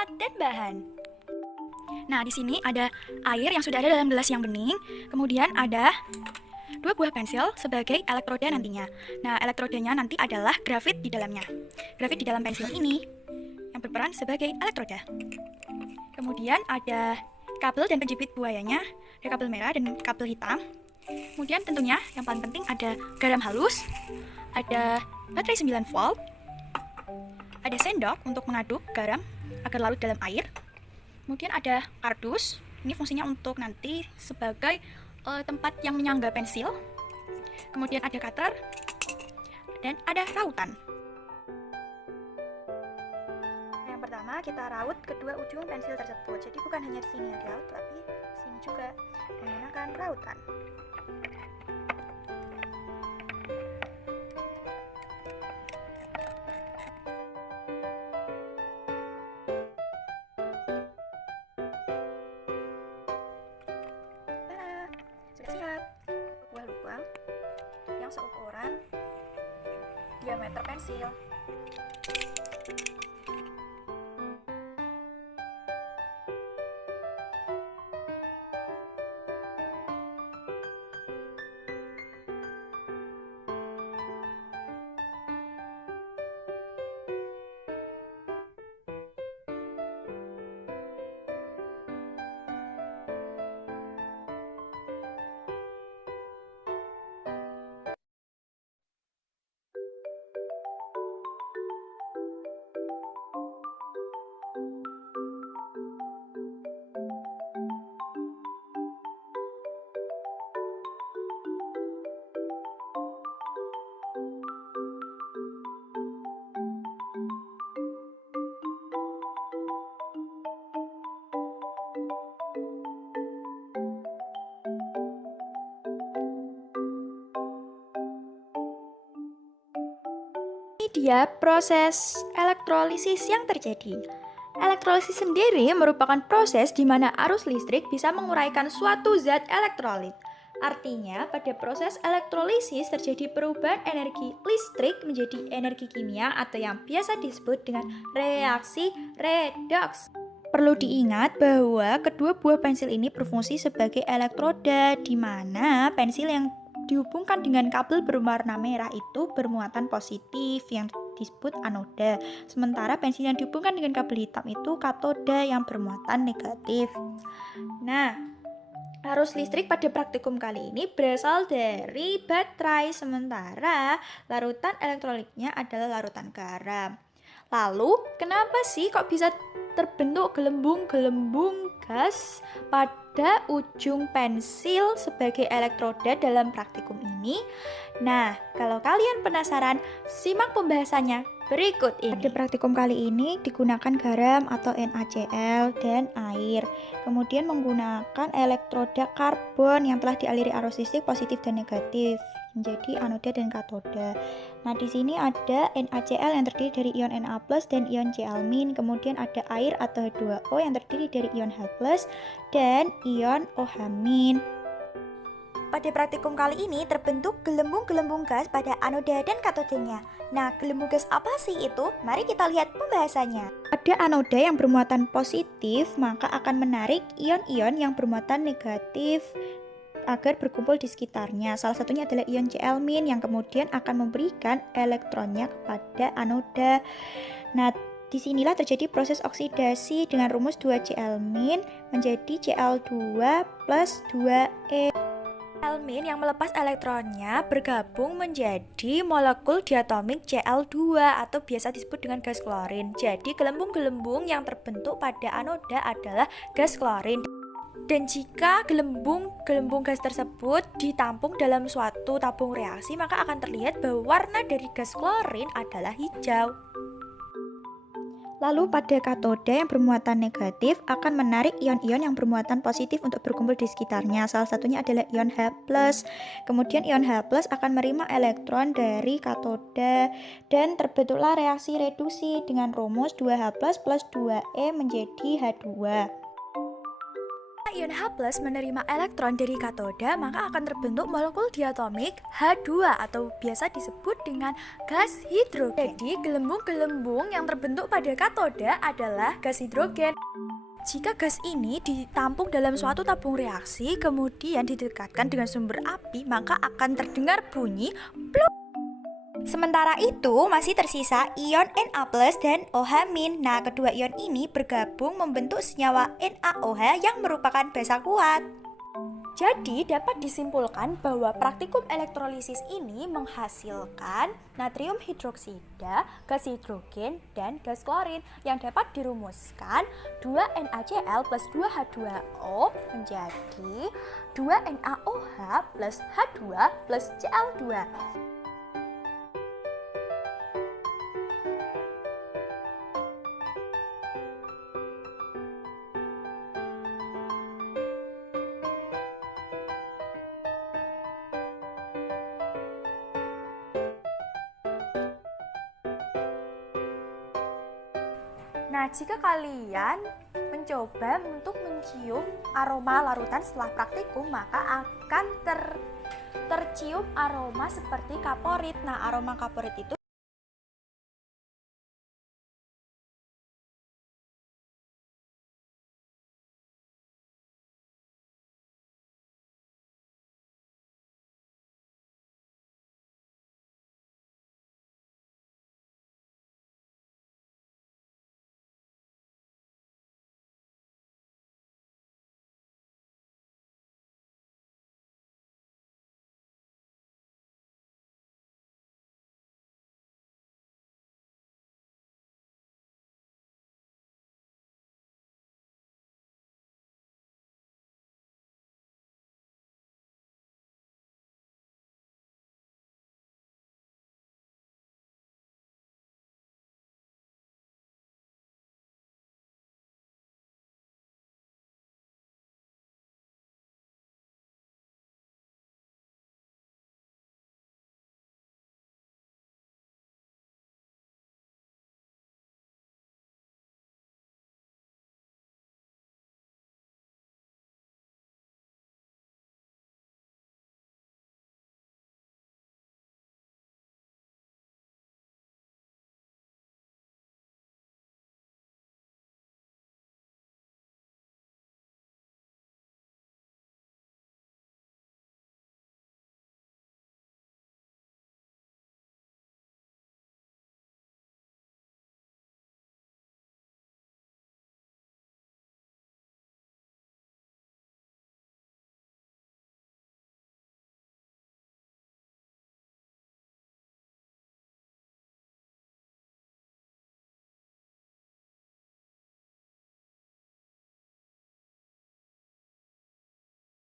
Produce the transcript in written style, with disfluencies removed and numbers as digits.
alat dan bahan. Nah, di sini ada air yang sudah ada dalam gelas yang bening, kemudian ada 2 buah pensil sebagai elektroda nantinya. Nah, elektrodanya nanti adalah grafit di dalamnya. Grafit di dalam pensil ini yang berperan sebagai elektroda. Kemudian ada kabel dan penjepit buayanya, ada kabel merah dan kabel hitam. Kemudian tentunya yang paling penting ada garam halus, ada baterai 9 volt, ada sendok untuk mengaduk garam agar larut dalam air. Kemudian ada kardus, ini fungsinya untuk nanti sebagai tempat yang menyangga pensil. Kemudian ada cutter dan ada rautan. Yang pertama kita raut kedua ujung pensil tersebut. Jadi bukan hanya di sini yang diraut, tapi di sini juga menggunakan rautan. Sudah siap buah lubang yang seukuran diameter pensil. Ini dia proses elektrolisis yang terjadi. Elektrolisis sendiri merupakan proses di mana arus listrik bisa menguraikan suatu zat elektrolit. Artinya, pada proses elektrolisis terjadi perubahan energi listrik menjadi energi kimia atau yang biasa disebut dengan reaksi redoks. Perlu diingat bahwa kedua buah pensil ini berfungsi sebagai elektroda, di mana pensil yang dihubungkan dengan kabel berwarna merah itu bermuatan positif yang disebut anoda. Sementara pensil yang dihubungkan dengan kabel hitam itu katoda yang bermuatan negatif. Nah, arus listrik pada praktikum kali ini berasal dari baterai, sementara larutan elektrolitnya adalah larutan garam. Lalu, kenapa sih kok bisa terbentuk gelembung-gelembung gas pada ujung pensil sebagai elektroda dalam praktikum ini? Nah, kalau kalian penasaran, simak pembahasannya berikut ini. Pada praktikum kali ini digunakan garam atau NaCl dan air. Kemudian menggunakan elektroda karbon yang telah dialiri arus listrik positif dan negatif menjadi anoda dan katoda. Nah, di sini ada NaCl yang terdiri dari ion Na+ dan ion Cl-. Kemudian ada air atau H2O yang terdiri dari ion H+ dan ion OH-. Pada praktikum kali ini terbentuk gelembung-gelembung gas pada anoda dan katodanya. Nah, gelembung gas apa sih itu? Mari kita lihat pembahasannya. Pada anoda yang bermuatan positif, maka akan menarik ion-ion yang bermuatan negatif agar berkumpul di sekitarnya. Salah satunya adalah ion Cl- yang kemudian akan memberikan elektronnya kepada anoda. Nah, disinilah terjadi proses oksidasi dengan rumus 2Cl- menjadi Cl2 plus 2E. Cl- yang melepas elektronnya bergabung menjadi molekul diatomik Cl2 atau biasa disebut dengan gas klorin. Jadi gelembung-gelembung yang terbentuk pada anoda adalah gas klorin. Dan jika gelembung gas tersebut ditampung dalam suatu tabung reaksi, maka akan terlihat bahwa warna dari gas klorin adalah hijau. Lalu pada katoda yang bermuatan negatif akan menarik ion-ion yang bermuatan positif untuk berkumpul di sekitarnya. Salah satunya adalah ion H+. Kemudian ion H+ akan menerima elektron dari katoda dan terbentuklah reaksi reduksi dengan rumus 2H+ plus 2E menjadi H2. Ion H+ menerima elektron dari katoda, maka akan terbentuk molekul diatomik H2 atau biasa disebut dengan gas hidrogen. Jadi, gelembung-gelembung yang terbentuk pada katoda adalah gas hidrogen. Jika gas ini ditampung dalam suatu tabung reaksi, kemudian didekatkan dengan sumber api, maka akan terdengar bunyi pluk. Sementara itu, masih tersisa ion Na+ dan OH-. Nah, kedua ion ini bergabung membentuk senyawa NaOH yang merupakan basa kuat. Jadi, dapat disimpulkan bahwa praktikum elektrolisis ini menghasilkan natrium hidroksida, gas hidrogen, dan gas klorin yang dapat dirumuskan 2NaCl plus 2H2O menjadi 2NaOH plus H2 plus Cl2. Nah, jika kalian mencoba untuk mencium aroma larutan setelah praktikum, maka akan tercium aroma seperti kaporit. Nah, aroma kaporit itu